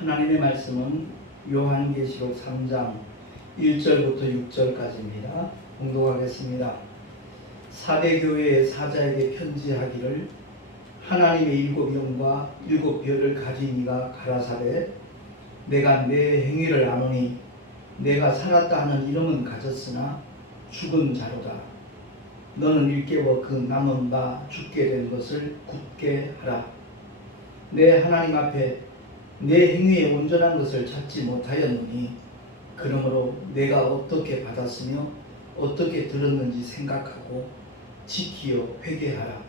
하나님의 말씀은 요한계시록 3장 1절부터 6절까지입니다. 공독하겠습니다. 사대 교회의 사자에게 편지하기를 하나님의 일곱 영과 일곱 별을 가진 이가 가라사대 내가 내 행위를 아노니 내가 살았다 하는 이름은 가졌으나 죽은 자로다. 너는 일깨워 그 남은 바 죽게 된 것을 굳게 하라. 내 하나님 앞에 내 행위에 온전한 것을 찾지 못하였느니 그러므로 내가 어떻게 받았으며 어떻게 들었는지 생각하고 지키어 회개하라.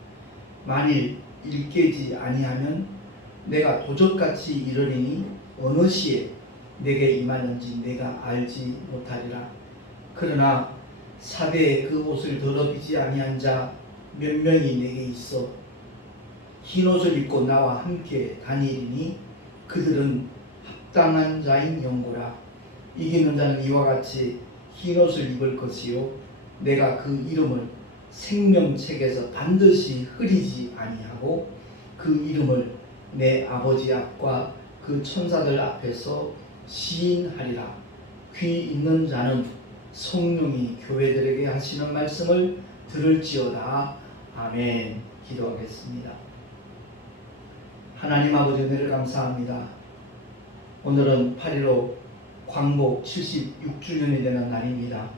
만일 일깨지 아니하면 내가 도적같이 이르리니 어느 시에 내게 임하는지 내가 알지 못하리라. 그러나 사대에 그 옷을 더럽히지 아니한 자 몇 명이 내게 있어 흰 옷을 입고 나와 함께 다니리니 그들은 합당한 자인 영고라. 이기는 자는 이와 같이 흰 옷을 입을 것이요 내가 그 이름을 생명책에서 반드시 흐리지 아니하고 그 이름을 내 아버지 앞과 그 천사들 앞에서 시인하리라. 귀 있는 자는 성령이 교회들에게 하시는 말씀을 들을지어다. 아멘. 기도하겠습니다. 하나님 아버지 은혜를 감사합니다. 오늘은 8.15 광복 76주년이 되는 날입니다.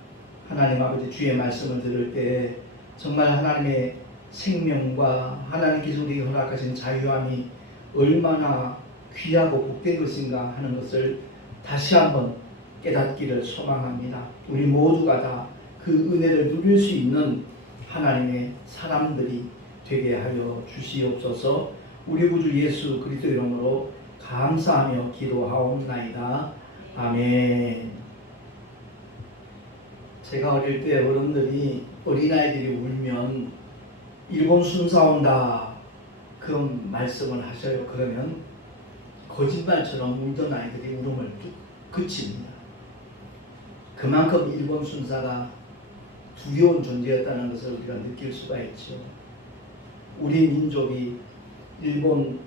하나님 아버지 주의 말씀을 들을 때 정말 하나님의 생명과 하나님께서 우리에게 허락하신 자유함이 얼마나 귀하고 복된 것인가 하는 것을 다시 한번 깨닫기를 소망합니다. 우리 모두가 다 그 은혜를 누릴 수 있는 하나님의 사람들이 되게 하여 주시옵소서. 우리 구주 예수 그리스도 이름으로 감사하며 기도하옵나이다. 아멘. 제가 어릴 때 어른들이 어린아이들이 울면 일본 순사 온다 그 말씀을 하셔요. 그러면 거짓말처럼 울던 아이들이 울음을 뚝 그칩니다. 그만큼 일본 순사가 두려운 존재였다는 것을 우리가 느낄 수가 있죠. 우리 민족이 일본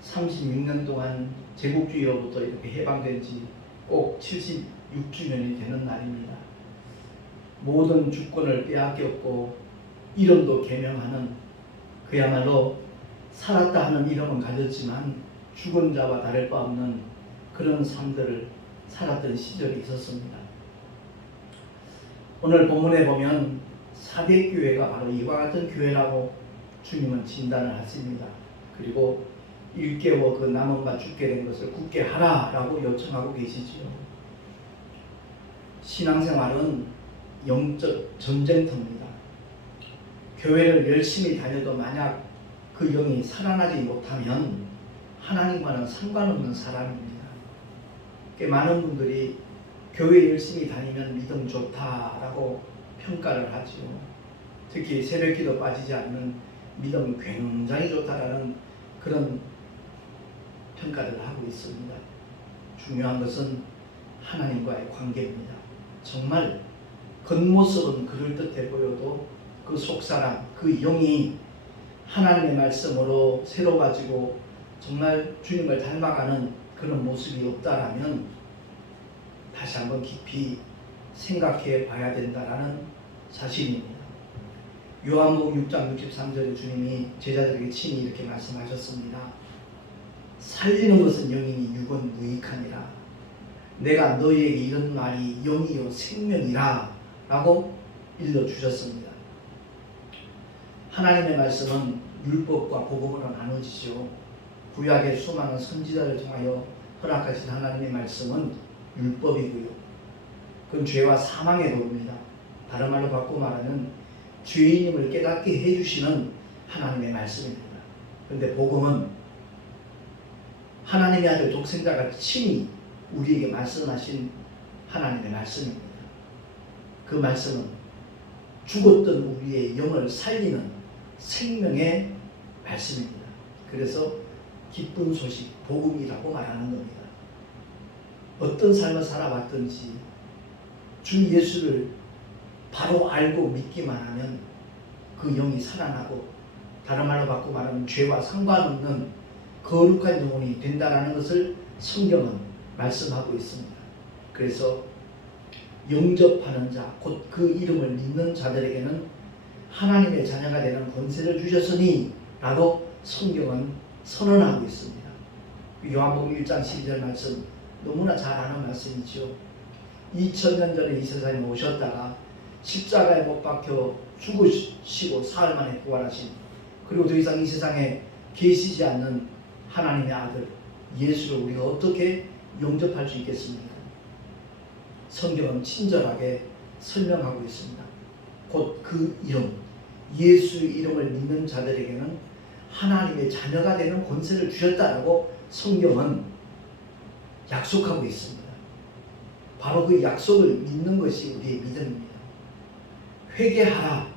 36년 동안 제국주의로부터 이렇게 해방된 지 꼭 76주년이 되는 날입니다. 모든 주권을 빼앗겼고 이름도 개명하는 그야말로 살았다 하는 이름은 가졌지만 죽은 자와 다를 바 없는 그런 삶들을 살았던 시절이 있었습니다. 오늘 본문에 보면 사대 교회가 바로 이와 같은 교회라고 주님은 진단을 하십니다. 그리고 일깨워 그 남은 바 죽게 된 것을 굳게 하라 라고 요청하고 계시지요. 신앙생활은 영적 전쟁터입니다. 교회를 열심히 다녀도 만약 그 영이 살아나지 못하면 하나님과는 상관없는 사람입니다. 많은 분들이 교회 열심히 다니면 믿음 좋다라고 평가를 하죠. 특히 새벽기도 빠지지 않는 믿음 굉장히 좋다라는 그런 평가를 하고 있습니다. 중요한 것은 하나님과의 관계입니다. 정말 겉모습은 그럴듯해 보여도 그 속사람, 그 영이 하나님의 말씀으로 새로워지고 정말 주님을 닮아가는 그런 모습이 없다라면 다시 한번 깊이 생각해 봐야 된다라는 사실입니다. 요한복음 6장 63절에 주님이 제자들에게 친히 이렇게 말씀하셨습니다. 살리는 것은 영이니 육은 무익하니라. 내가 너희에게 이런 말이 영이요 생명이라 라고 일러주셨습니다. 하나님의 말씀은 율법과 복음으로 나누어지죠. 구약의 수많은 선지자를 통하여 허락하신 하나님의 말씀은 율법이고요. 그건 죄와 사망의 도입니다. 다른 말로 바꾸고 말하면 죄인임을 깨닫게 해주시는 하나님의 말씀입니다. 그런데 복음은 하나님의 아들 독생자가 친히 우리에게 말씀하신 하나님의 말씀입니다. 그 말씀은 죽었던 우리의 영을 살리는 생명의 말씀입니다. 그래서 기쁜 소식, 복음이라고 말하는 겁니다. 어떤 삶을 살아왔든지 주 예수를 바로 알고 믿기만 하면 그 영이 살아나고 다른 말로 바꾸고 말하면 죄와 상관없는 거룩한 영혼이 된다는 것을 성경은 말씀하고 있습니다. 그래서 영접하는 자, 곧 그 이름을 믿는 자들에게는 하나님의 자녀가 되는 권세를 주셨으니 라고 성경은 선언하고 있습니다. 요한복음 1장 12절 말씀 너무나 잘 아는 말씀이죠. 2000년 전에 이 세상에 오셨다가 십자가에 못 박혀 죽으시고 사흘 만에 부활하신, 그리고 더 이상 이 세상에 계시지 않는 하나님의 아들 예수를 우리가 어떻게 영접할 수 있겠습니까? 성경은 친절하게 설명하고 있습니다. 곧 그 이름, 예수의 이름을 믿는 자들에게는 하나님의 자녀가 되는 권세를 주셨다라고 성경은 약속하고 있습니다. 바로 그 약속을 믿는 것이 우리의 믿음입니다. 회개하라,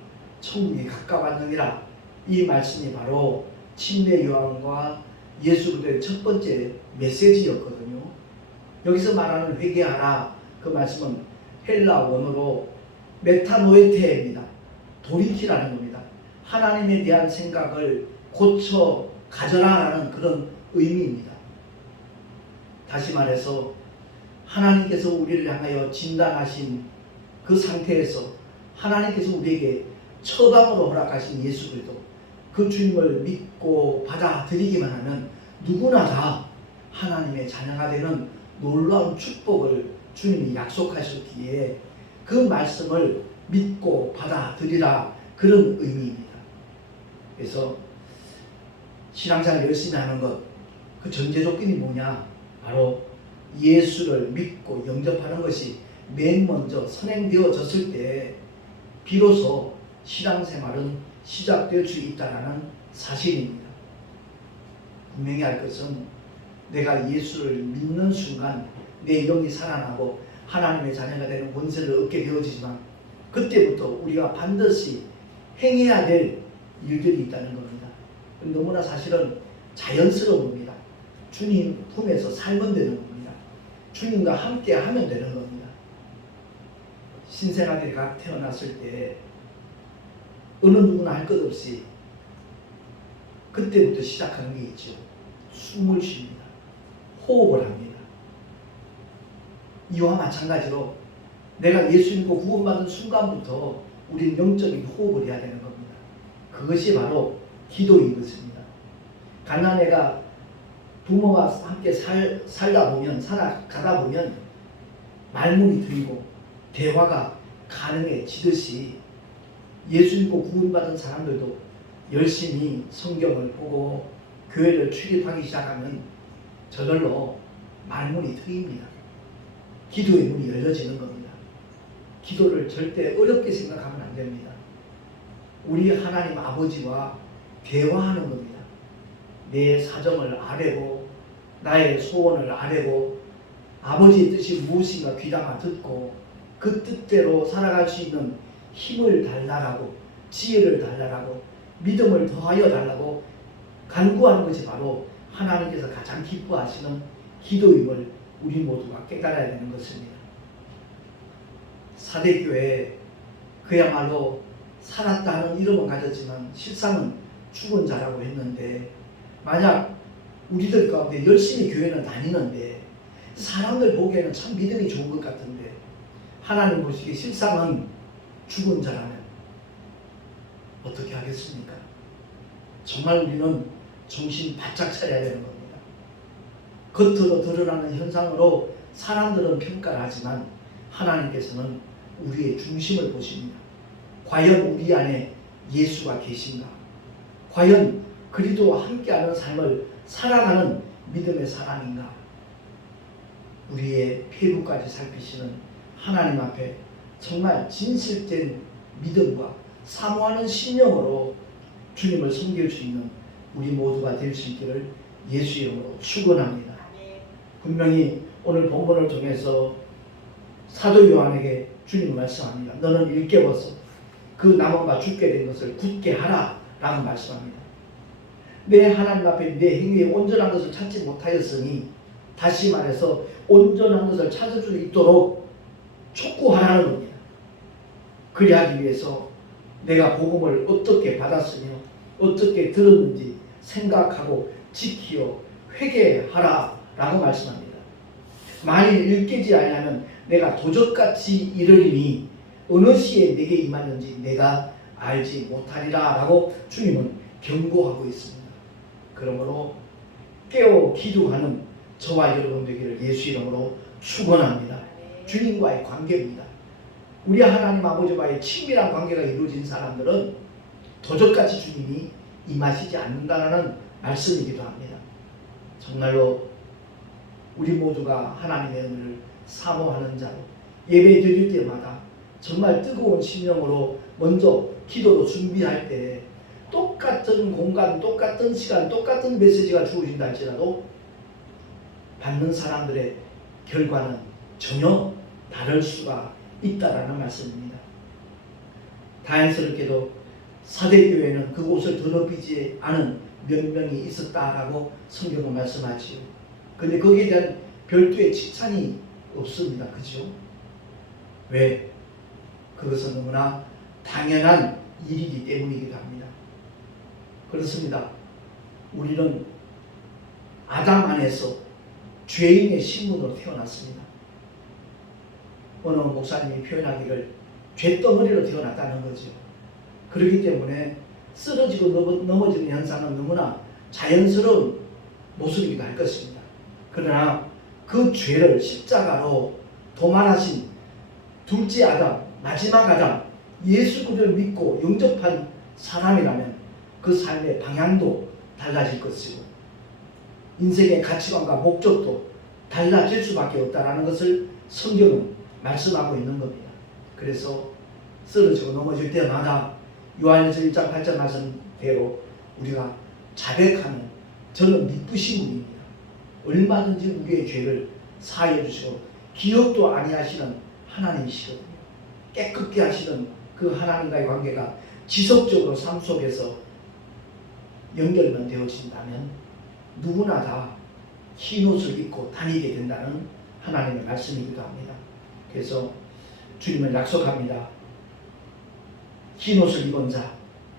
천국이 가까웠느니라. 이 말씀이 바로 침례 요한과 예수 그리스도의 첫 번째 메시지였거든요. 여기서 말하는 회개하라, 그 말씀은 헬라 원어로 메타노에테입니다. 돌이키라는 겁니다. 하나님에 대한 생각을 고쳐 가져라라는 그런 의미입니다. 다시 말해서 하나님께서 우리를 향하여 진단하신 그 상태에서 하나님께서 우리에게 처방으로 허락하신 예수 그리스도, 그 주님을 믿고 받아들이기만 하면 누구나 다 하나님의 자녀가 되는 놀라운 축복을 주님이 약속하셨기에 그 말씀을 믿고 받아들이라, 그런 의미입니다. 그래서 신앙생활 열심히 하는 것, 그 전제 조건이 뭐냐? 바로 예수를 믿고 영접하는 것이 맨 먼저 선행되어졌을 때 비로소 신앙생활은 시작될 수 있다는 사실입니다. 분명히 알 것은 내가 예수를 믿는 순간 내 영이 살아나고 하나님의 자녀가 되는 권세를 얻게 되어지지만 그때부터 우리가 반드시 행해야 될 일들이 있다는 겁니다. 너무나 사실은 자연스러운 겁니다. 주님 품에서 살면 되는 겁니다. 주님과 함께 하면 되는 겁니다. 신생아들이 각 태어났을 때 어느 누구나 할 것 없이 그때부터 시작하는 게 있죠. 숨을 쉽니다. 호흡을 합니다. 이와 마찬가지로 내가 예수 믿고 구원받은 순간부터 우리는 영적인 호흡을 해야 되는 겁니다. 그것이 바로 기도인 것입니다. 갓난애가 부모와 함께 살아가다 보면 말문이 트이고 대화가 가능해지듯이 예수 믿고 구원받은 사람들도 열심히 성경을 보고 교회를 출입하기 시작하면 저절로 말문이 트입니다. 기도의 문이 열려지는 겁니다. 기도를 절대 어렵게 생각하면 안 됩니다. 우리 하나님 아버지와 대화하는 겁니다. 내 사정을 아뢰고 나의 소원을 아뢰고 아버지의 뜻이 무엇인가 귀담아 듣고 그 뜻대로 살아갈 수 있는 힘을 달라라고, 지혜를 달라라고, 믿음을 더하여 달라고 간구하는 것이 바로 하나님께서 가장 기뻐하시는 기도임을 우리 모두가 깨달아야 되는 것입니다. 사대교회 그야말로 살았다 하는 이름은 가졌지만 실상은 죽은 자라고 했는데, 만약 우리들 가운데 열심히 교회는 다니는데 사람들 보기에는 참 믿음이 좋은 것 같은데 하나님 보시기에 실상은 죽은 자라면 어떻게 하겠습니까? 정말 우리는 정신 바짝 차려야 되는 겁니다. 겉으로 드러나는 현상으로 사람들은 평가를 하지만 하나님께서는 우리의 중심을 보십니다. 과연 우리 안에 예수가 계신가? 과연 그리스도와 함께하는 삶을 살아가는 믿음의 사람인가? 우리의 폐부까지 살피시는 하나님 앞에 정말 진실된 믿음과 사모하는 심령으로 주님을 섬길 수 있는 우리 모두가 될 수 있기를 예수 이름으로 축원합니다. 분명히 오늘 본문을 통해서 사도 요한에게 주님 말씀합니다. 너는 일깨워서 그 남원과 죽게 된 것을 굳게 하라 라고 말씀합니다. 내 하나님 앞에 내 행위에 온전한 것을 찾지 못하였으니, 다시 말해서 온전한 것을 찾을 수 있도록 촉구하라는 겁니다. 그리하기 위해서 내가 복음을 어떻게 받았으며 어떻게 들었는지 생각하고 지키어 회개하라 라고 말씀합니다. 만일 일깨지 아니하면 내가 도적같이 이르리니 어느 시에 내게 임하는지 내가 알지 못하리라 라고 주님은 경고하고 있습니다. 그러므로 깨어 기도하는 저와 여러분 되기를 예수 이름으로 축원합니다. 주님과의 관계입니다. 우리 하나님 아버지와의 친밀한 관계가 이루어진 사람들은 도적같이 주님이 임하시지 않는다는 말씀이기도 합니다. 정말로 우리 모두가 하나님의 은혜를 사모하는 자로 예배 드릴 때마다 정말 뜨거운 심령으로 먼저 기도로 준비할 때 똑같은 공간, 똑같은 시간, 똑같은 메시지가 주어진다 할지라도 받는 사람들의 결과는 전혀 다를 수가 있다라는 말씀입니다. 다행스럽게도 사대교회는 그곳을 더럽히지 않은 몇 명이 있었다라고 성경은 말씀하지요. 근데 거기에 대한 별도의 칭찬이 없습니다. 그죠? 왜? 그것은 너무나 당연한 일이기 때문이기도 합니다. 그렇습니다. 우리는 아담 안에서 죄인의 신분으로 태어났습니다. 어느 목사님이 표현하기를 죄덩어리로 태어났다는 거죠. 그렇기 때문에 쓰러지고 넘어지는 현상은 너무나 자연스러운 모습이기도 할 것입니다. 그러나 그 죄를 십자가로 도말하신 둘째 아담, 마지막 아담, 예수 그리스도를 믿고 영접한 사람이라면 그 삶의 방향도 달라질 것이고 인생의 가치관과 목적도 달라질 수밖에 없다는 것을 성경은 말씀하고 있는 겁니다. 그래서 쓰러지고 넘어질 때마다 요한일서 1장 8절 말씀대로 우리가 자백하는 저는 미쁘신 분입니다. 얼마든지 우리의 죄를 사하여 주시고 기억도 아니하시는 하나님이시거든요. 깨끗게 하시는 그 하나님과의 관계가 지속적으로 삶 속에서 연결만 되어진다면 누구나 다 흰옷을 입고 다니게 된다는 하나님의 말씀이기도 합니다. 그래서 주님은 약속합니다. 흰옷을 입은 자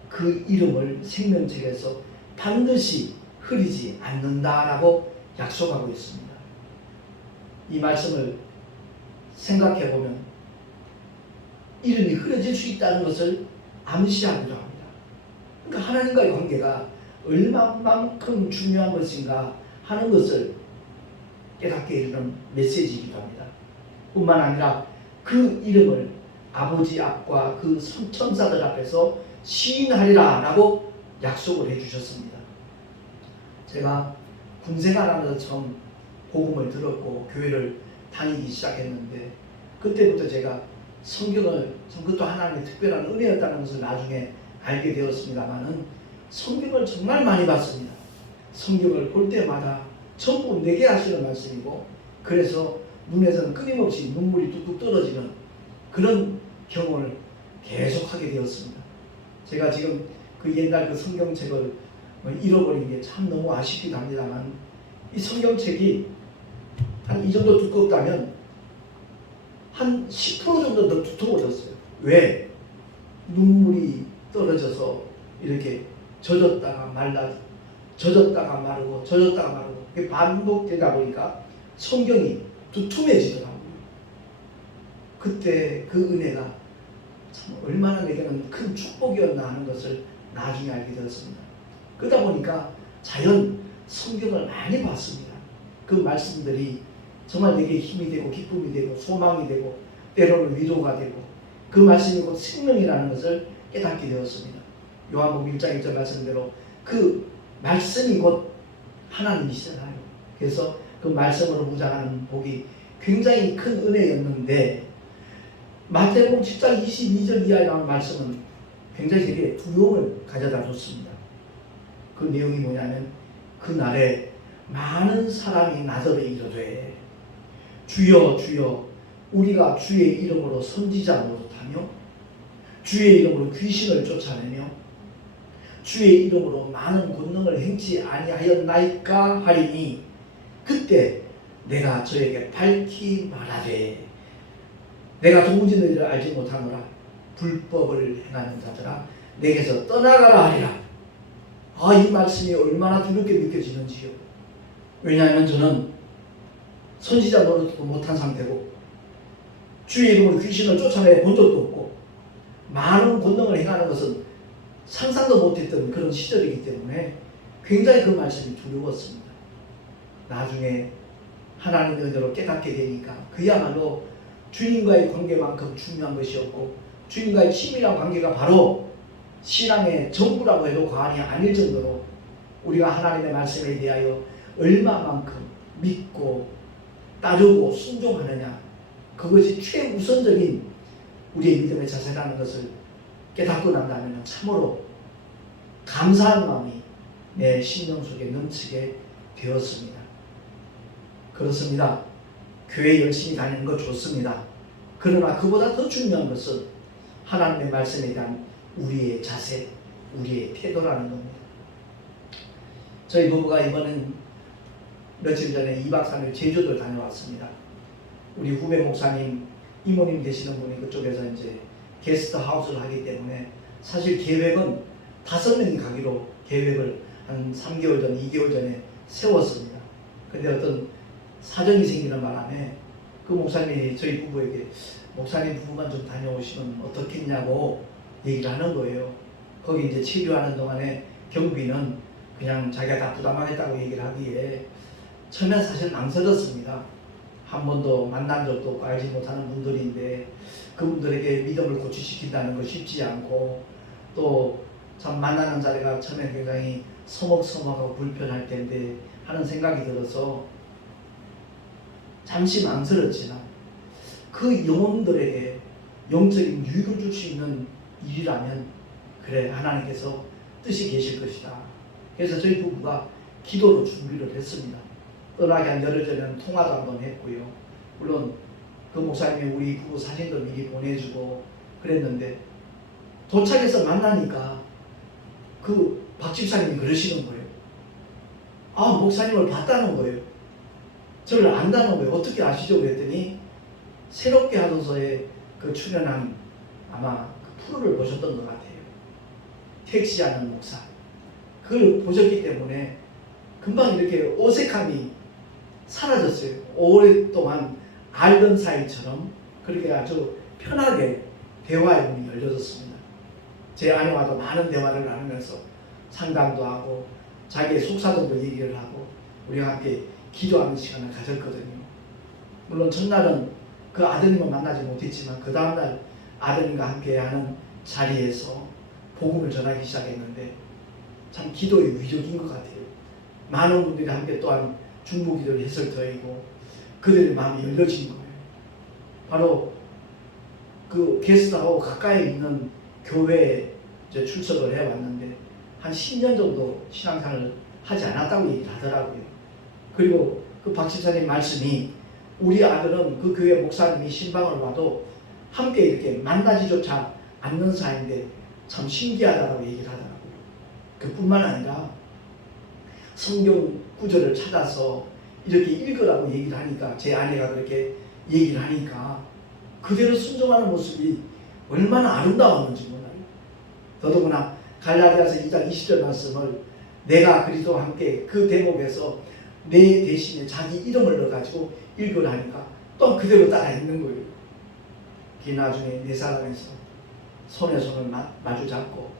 그 이름을 생명책에서 반드시 흐리지 않는다라고 약속하고 있습니다. 이 말씀을 생각해 보면 이름이 흐려질 수 있다는 것을 암시하기도 합니다. 그러니까 하나님과의 관계가 얼마만큼 중요한 것인가 하는 것을 깨닫게 해주는 메시지이기도 합니다. 뿐만 아니라 그 이름을 아버지 앞과 그 천사들 앞에서 시인하리라 라고 약속을 해주셨습니다. 제가 군생활하면서 처음 복음을 들었고 교회를 다니기 시작했는데 그때부터 제가 성경을 그것도 하나님의 특별한 은혜였다는 것을 나중에 알게 되었습니다만은 성경을 정말 많이 봤습니다. 성경을 볼 때마다 전부 내게 하시는 말씀이고 그래서 눈에서는 끊임없이 눈물이 뚝뚝 떨어지는 그런 경험을 계속하게 되었습니다. 제가 지금 그 옛날 그 성경책을 잃어버린 게 참 너무 아쉽기도 합니다만 이 성경책이 한 이 정도 두껍다면 한 10% 정도 더 두꺼워졌어요. 왜? 눈물이 떨어져서 이렇게 젖었다가 말라 젖었다가 마르고 젖었다가 마르고 그게 반복되다 보니까 성경이 두툼해지더라고요. 그때 그 은혜가 참 얼마나 내게는 큰 축복이었나 하는 것을 나중에 알게 되었습니다. 그러다 보니까 자연 성경을 많이 봤습니다. 그 말씀들이 정말 내게 힘이 되고 기쁨이 되고 소망이 되고 때로는 위로가 되고 그 말씀이 곧 생명이라는 것을 깨닫게 되었습니다. 요한복음 1장 1절 말씀대로 그 말씀이 곧 하나님이시잖아요. 그래서 그 말씀으로 무장하는 복이 굉장히 큰 은혜였는데 마태복음 10장 22절 이하에 나온 말씀은 굉장히 되게 두려움을 가져다 줬습니다. 그 내용이 뭐냐면 그날에 많은 사람이 나더러 이르되 주여 주여 우리가 주의 이름으로 선지자 노릇하며 주의 이름으로 귀신을 쫓아내며 주의 이름으로 많은 권능을 행치 아니하였나이까 하리니 그때 내가 저에게 밝히 말하되 내가 도무지 너희를 알지 못하노라 불법을 행하는 자들아 내게서 떠나가라 하리라. 이 말씀이 얼마나 두렵게 느껴지는지요. 왜냐하면 저는 선지자 노릇도 못한 상태고 주의 이름으로 귀신을 쫓아내 본 적도 없고 많은 권능을 행하는 것은 상상도 못했던 그런 시절이기 때문에 굉장히 그 말씀이 두려웠습니다. 나중에 하나님의 은혜로 깨닫게 되니까 그야말로 주님과의 관계만큼 중요한 것이었고 주님과의 친밀한 관계가 바로 신앙의 전부라고 해도 과언이 아닐 정도로 우리가 하나님의 말씀에 대하여 얼마만큼 믿고 따르고 순종하느냐, 그것이 최우선적인 우리의 믿음의 자세라는 것을 깨닫고 난다면 참으로 감사한 마음이 내 심령 속에 넘치게 되었습니다. 그렇습니다. 교회 열심히 다니는 거 좋습니다. 그러나 그보다 더 중요한 것은 하나님의 말씀에 대한 우리의 자세, 우리의 태도라는 겁니다. 저희 부부가 이번엔 며칠 전에 2박 3일 제주도를 다녀왔습니다. 우리 후배 목사님, 이모님 되시는 분이 그쪽에서 이제 게스트 하우스를 하기 때문에 사실 계획은 5명이 가기로 계획을 한 3개월 전, 2개월 전에 세웠습니다. 근데 어떤 사정이 생기는 바람에 그 목사님이 저희 부부에게 목사님 부부만 좀 다녀오시면 어떻겠냐고 얘기를 하는 거예요. 거기 이제 체류하는 동안에 경비는 그냥 자기가 다 부담하겠다고 얘기를 하기에 처음엔 사실 망설였습니다. 한 번도 만난 적도 없고 알지 못하는 분들인데 그분들에게 믿음을 고취시킨다는 거 쉽지 않고 또 참 만나는 자리가 처음엔 굉장히 서먹서먹하고 불편할 텐데 하는 생각이 들어서 잠시 망설였지만 그 영혼들에게 영적인 유익을 줄 수 있는 일이라면 그래 하나님께서 뜻이 계실 것이다. 그래서 저희 부부가 기도로 준비를 했습니다. 떠나기 한 열흘 전에는 통화도 한번 했고요. 물론 그 목사님이 우리 부부 사진도 미리 보내주고 그랬는데 도착해서 만나니까 그 박 집사님이 그러시는 거예요. 아, 목사님을 봤다는 거예요. 저를 안다는 거예요. 어떻게 아시죠? 그랬더니 새롭게 하도서에 그 출연한 아마 그 프로를 보셨던 것 같아요. 택시하는 목사. 그걸 보셨기 때문에 금방 이렇게 어색함이 사라졌어요. 오랫동안 알던 사이처럼 그렇게 아주 편하게 대화의 문이 열려졌습니다. 제 아내와도 많은 대화를 나누면서 상담도 하고 자기의 속사정도 얘기를 하고 우리가 함께 기도하는 시간을 가졌거든요. 물론 첫날은 그 아드님을 만나지 못했지만 그 다음날 아드님과 함께하는 자리에서 복음을 전하기 시작했는데 참 기도의 위력인 것 같아요. 많은 분들이 함께 또한 중보기도를 했을 터이고 그들의 마음이 열려진 거예요. 바로 그 게스트하고 가까이 있는 교회에 이제 출석을 해왔는데 한 10년 정도 신앙생활을 하지 않았다고 얘기를 하더라고요. 그리고 그 박 집사님 말씀이 우리 아들은 그 교회 목사님이 신방을 와도 함께 이렇게 만나지조차 않는 사이인데 참 신기하다고 얘기를 하더라고요. 그뿐만 아니라 성경 구절을 찾아서 이렇게 읽으라고 얘기를 하니까 제 아내가 그렇게 얘기를 하니까 그대로 순종하는 모습이 얼마나 아름다웠는지 몰라요. 더더구나 갈라디아서 2장 20절 말씀을 내가 그리스도와 함께 그 대목에서 내 대신에 자기 이름을 넣어가지고 읽으라니까 또 그대로 따라 읽는 거예요. 그 나중에 네 사람에서 손에 손을 마주 잡고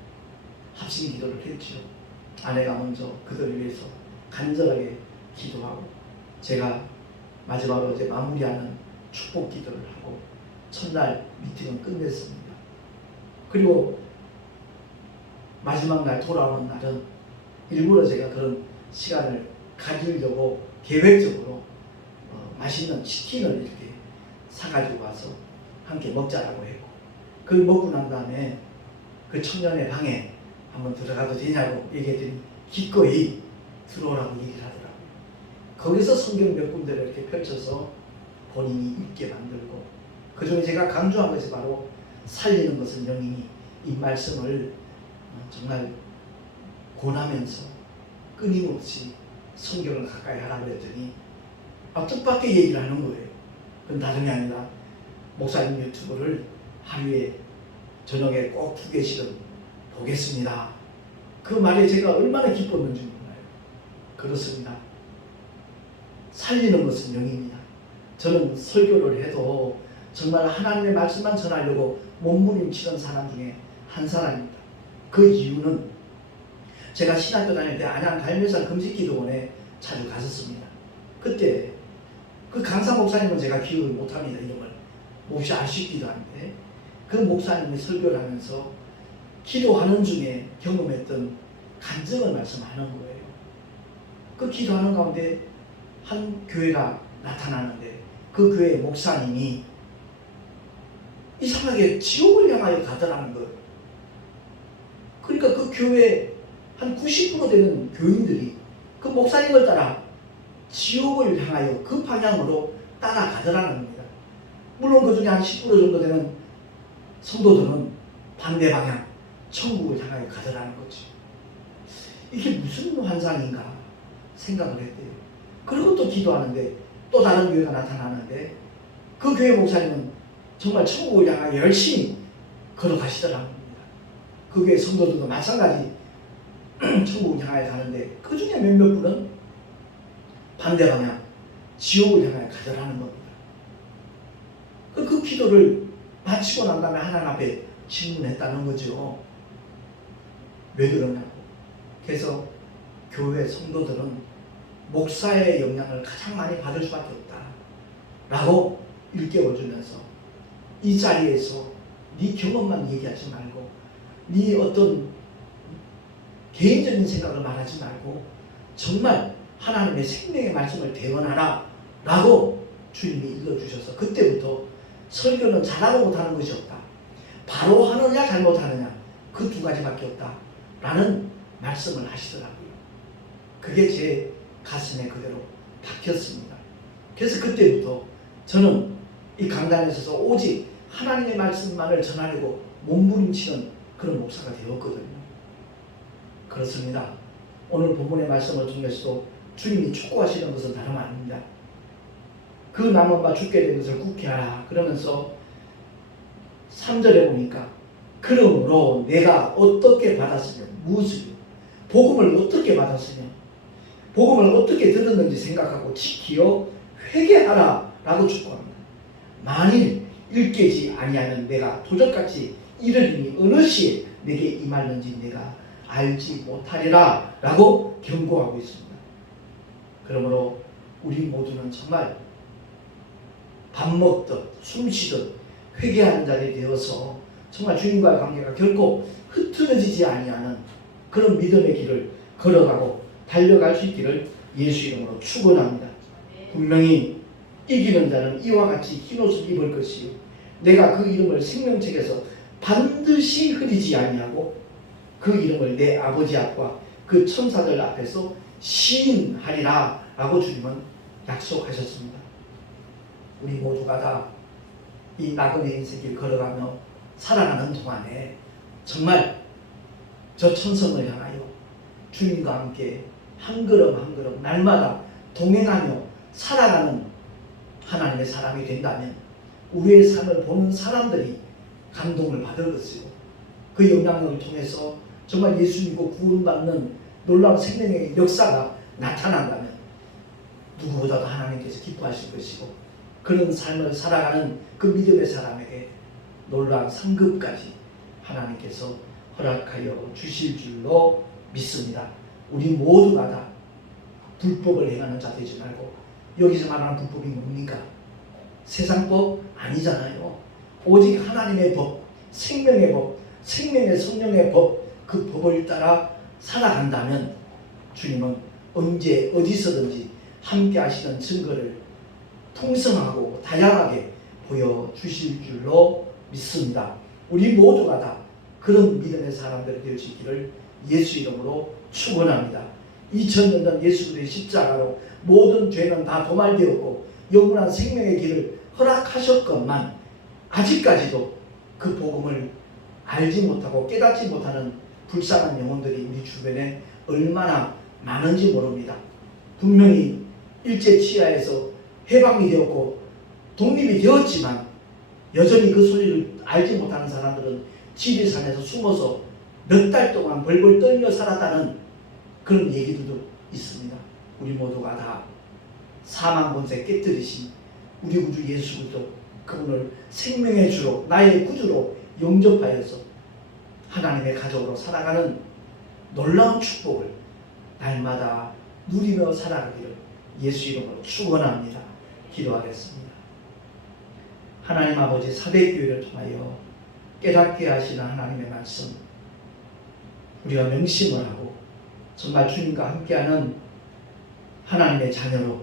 합심 기도를 했죠. 아내가 먼저 그들을 위해서 간절하게 기도하고 제가 마지막으로 이제 마무리하는 축복 기도를 하고 첫날 미팅을 끝냈습니다. 그리고 마지막 날 돌아오는 날은 일부러 제가 그런 시간을 가지려고 계획적으로 맛있는 치킨을 이렇게 사가지고 와서 함께 먹자라고 했고 그걸 먹고 난 다음에 그 청년의 방에 한번 들어가도 되냐고 얘기했더니 기꺼이 들어오라고 얘기를 하더라고요. 거기서 성경 몇 군데를 이렇게 펼쳐서 본인이 읽게 만들고 그중에 제가 강조한 것이 바로 살리는 것은 영이니 이 말씀을 정말 권하면서 끊임없이 성경을 가까이 하라고 했더니 뜻밖의 얘기를 하는 거예요. 그건 다름이 아니라 목사님 유튜브를 하루에 저녁에 꼭 2개씩은 보겠습니다. 그 말에 제가 얼마나 기뻤는지 몰라요. 그렇습니다. 살리는 것은 영입니다. 저는 설교를 해도 정말 하나님의 말씀만 전하려고 몸부림치는 사람 중에 한 사람입니다. 그 이유는 제가 신학교 다닐 때 안양 갈매산 금식기도원에 자주 갔었습니다. 그때 그 강사 목사님은 제가 기억을 못합니다. 이름을 몹시 아쉽기도 한데 그 목사님이 설교를 하면서 기도하는 중에 경험했던 간증을 말씀하는 거예요. 그 기도하는 가운데 한 교회가 나타나는데 그 교회 목사님이 이상하게 지옥을 향하여 가더라는 거예요. 그러니까 그 교회 한 90% 되는 교인들이 그 목사님을 따라 지옥을 향하여 그 방향으로 따라가더라는 겁니다. 물론 그 중에 한 10% 정도 되는 성도들은 반대 방향, 천국을 향하여 가더라는 거지. 이게 무슨 환상인가 생각을 했대요. 그리고 또 기도하는데 또 다른 교회가 나타나는데 그 교회 목사님은 정말 천국을 향하여 열심히 걸어가시더라는 겁니다. 그 교회 성도들도 마찬가지 천국을 향하여 가는데 그 중에 몇몇 분은 반대 방향, 지옥을 향하여 가더라는 겁니다. 그 기도를 마치고 난 다음에 하나님 앞에 질문했다는 거죠. 왜 그러냐고. 그래서 교회 성도들은 목사의 영향을 가장 많이 받을 수밖에 없다 라고 일깨워주면서 이 자리에서 네 경험만 얘기하지 말고 네 어떤 개인적인 생각을 말하지 말고 정말 하나님의 생명의 말씀을 대언하라 라고 주님이 일러주셔서 그때부터 설교는 잘하고 못하는 것이 없다. 바로 하느냐 잘못하느냐 그 두 가지밖에 없다 라는 말씀을 하시더라고요. 그게 제 가슴에 그대로 박혔습니다. 그래서 그때부터 저는 이 강단에 서서 오직 하나님의 말씀만을 전하려고 몸부림치는 그런 목사가 되었거든요. 그렇습니다. 오늘 본문의 말씀을 통해서도 주님이 촉구하시는 것은 다름 아닙니다. 그 남은 바 죽게 된 것을 굳게 하라 그러면서 3절에 보니까 그러므로 내가 어떻게 받았으며 무엇을 복음을 어떻게 받았으며 복음을 어떻게 들었는지 생각하고 지키어 회개하라 라고 촉구합니다. 만일 일깨지 아니하면 내가 도적같이 이르리니 어느 시에 내게 임하는지 내가 알지 못하리라 라고 경고하고 있습니다. 그러므로 우리 모두는 정말 밥 먹듯 숨 쉬듯 회개하는 자리 되어서 정말 주님과의 관계가 결코 흐트러지지 아니하는 그런 믿음의 길을 걸어가고 달려갈 수 있기를 예수 이름으로 축원합니다. 분명히 이기는 자는 이와 같이 흰옷을 입을 것이요 내가 그 이름을 생명책에서 반드시 흐리지 아니하고 그 이름을 내 아버지 앞과 그 천사들 앞에서 시인하리라 라고 주님은 약속하셨습니다. 우리 모두가 다 이 나그네 인생길 걸어가며 살아가는 동안에 정말 저 천성을 향하여 주님과 함께 한 걸음 한 걸음 날마다 동행하며 살아가는 하나님의 사람이 된다면 우리의 삶을 보는 사람들이 감동을 받을 것이고 그 영향력을 통해서 정말 예수 믿고 구원받는 놀라운 생명의 역사가 나타난다면 누구보다도 하나님께서 기뻐하실 것이고 그런 삶을 살아가는 그 믿음의 사람에게 놀라운 상급까지 하나님께서 허락하여 주실 줄로 믿습니다. 우리 모두가 다 불법을 행하는 자 되지 말고 여기서 말하는 불법이 뭡니까? 세상법 아니잖아요. 오직 하나님의 법, 생명의 법, 생명의 성령의 법, 그 법을 따라 살아간다면 주님은 언제 어디서든지 함께 하시는 증거를 풍성하고 다양하게 보여주실 줄로 믿습니다. 우리 모두가 다 그런 믿음의 사람들이 될 수 있기를 예수 이름으로 축원합니다. 2000년 전 예수 그리스도의 십자가로 모든 죄는 다 도말되었고 영원한 생명의 길을 허락하셨건만 아직까지도 그 복음을 알지 못하고 깨닫지 못하는 불쌍한 영혼들이 우리 주변에 얼마나 많은지 모릅니다. 분명히 일제치하에서 해방이 되었고 독립이 되었지만 여전히 그 소리를 알지 못하는 사람들은 지리산에서 숨어서 몇 달 동안 벌벌 떨며 살았다는 그런 얘기들도 있습니다. 우리 모두가 다 사망 권세 깨뜨리신 우리 구주 예수 그리스도 그분을 생명의 주로 나의 구주로 영접하여서 하나님의 가족으로 살아가는 놀라운 축복을 날마다 누리며 살아가기를 예수 이름으로 축원합니다. 기도하겠습니다. 하나님 아버지 사대교회를 통하여 깨닫게 하시는 하나님의 말씀 우리가 명심을 하고 정말 주님과 함께하는 하나님의 자녀로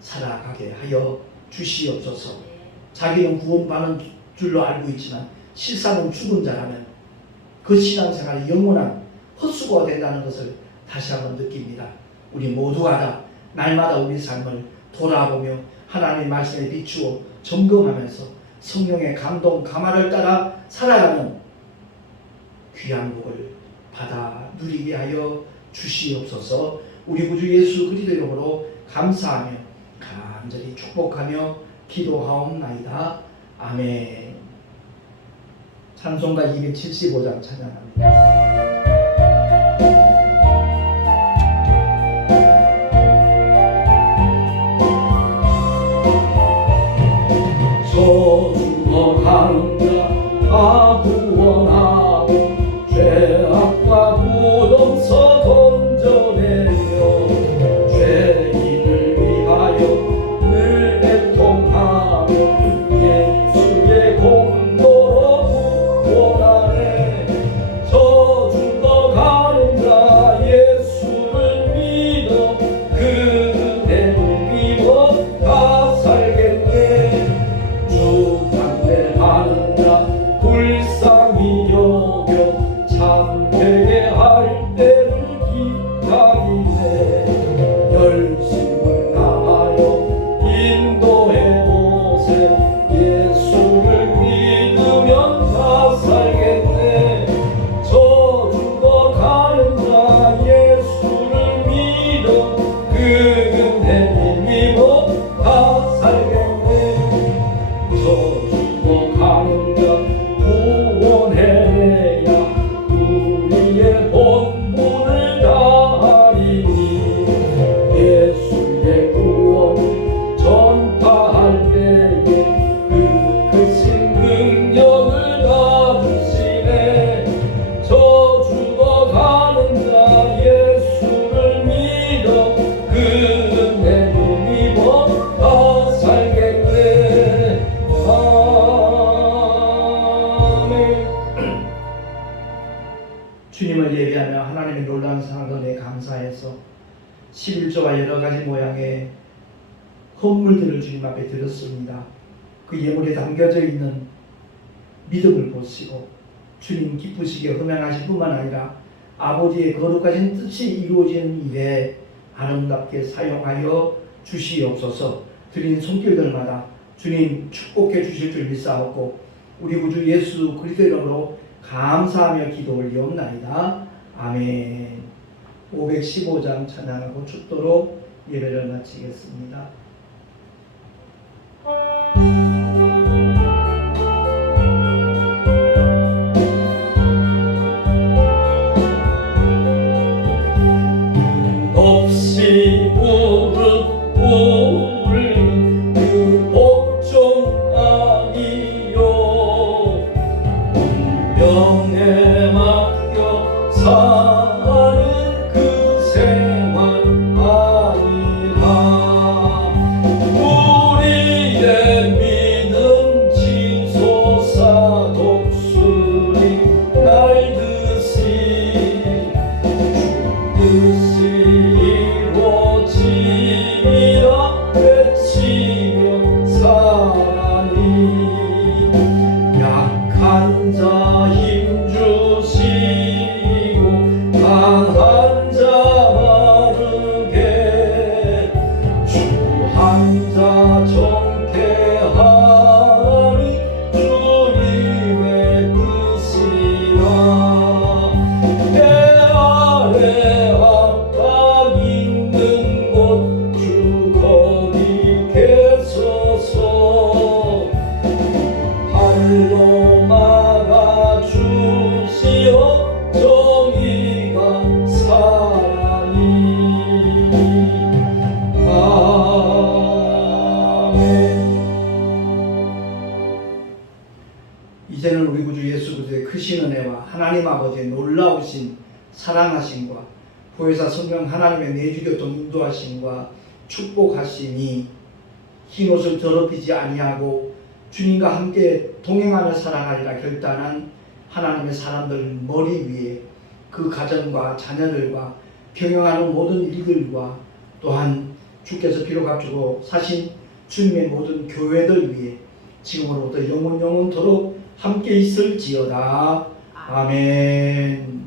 살아가게 하여 주시옵소서. 자기는 구원받는 줄로 알고 있지만 실상은 죽은 자라면 그 신앙생활이 영원한 헛수고가 된다는 것을 다시 한번 느낍니다. 우리 모두가 다 날마다 우리 삶을 돌아보며 하나님의 말씀에 비추어 점검하면서 성령의 감동 감화를 따라 살아가는 귀한 복을 받아 누리게 하여 주시옵소서. 우리 구주 예수 그리스도 이름으로 감사하며 간절히 축복하며 기도하옵나이다. 아멘. 찬송가 275장 찬양합니다. 저주어가는 자 다 구원하고 죄악과 무덤서 건져내며 죄인을 위하여 늘 애통하며 예수의 공로로 구원하네. 저주어가는 자 예수를 믿어 그대로 믿어 다 살겠네. 주간대하는 자 불쌍히 여겨 참되게 할 때를 기다리네. 열심을 다하여 인도해 보세. 예수를 믿으면 다 살겠네. 저주고 가는 자 예수를 믿어 그는 믿어 다 살겠네. 저주고 가는 자 구원해야 우리의 본분을 다하리니. 예수의 구원을 전파할 때에 그 크신 능력을 다 주시네. 저주고 가는 자 예수를 믿어 그는 내 믿어 다 살겠네. 주님을 예배하며 하나님의 놀라운 사랑에 감사해서 11조와 여러 가지 모양의 헌물들을 주님 앞에 드렸습니다. 그 예물에 담겨져 있는 믿음을 보시고 주님 기쁘시게 흠양하실 뿐만 아니라 아버지의 거룩하신 뜻이 이루어지는 일에 아름답게 사용하여 주시옵소서. 드린 손길들마다 주님 축복해 주실 줄 믿사옵고 우리 구주 예수 그리스도 이름으로 감사하며 기도 올리옵나이다. 아멘. 515장 찬양하고 축도로 예배를 마치겠습니다. 없이 무릎 꿇은 그 복종 아니요. 운명에 맡겨 사는 그 생활 아니라. 이제는 우리 구주 예수 그리스도의 크신 은혜와 하나님 아버지의 놀라우신 사랑하심과 보혜사 성령 하나님의 내주교통 인도하심과 축복하심이 흰옷을 더럽히지 아니하고 주님과 함께 동행하며 살아가리라 결단한 하나님의 사람들 머리 위에 그 가정과 자녀들과 병행하는 모든 일들과 또한 주께서 피로 값주고 사신 주님의 모든 교회들 위에 지금으로부터 영원토록 함께 있을지어다. 아멘.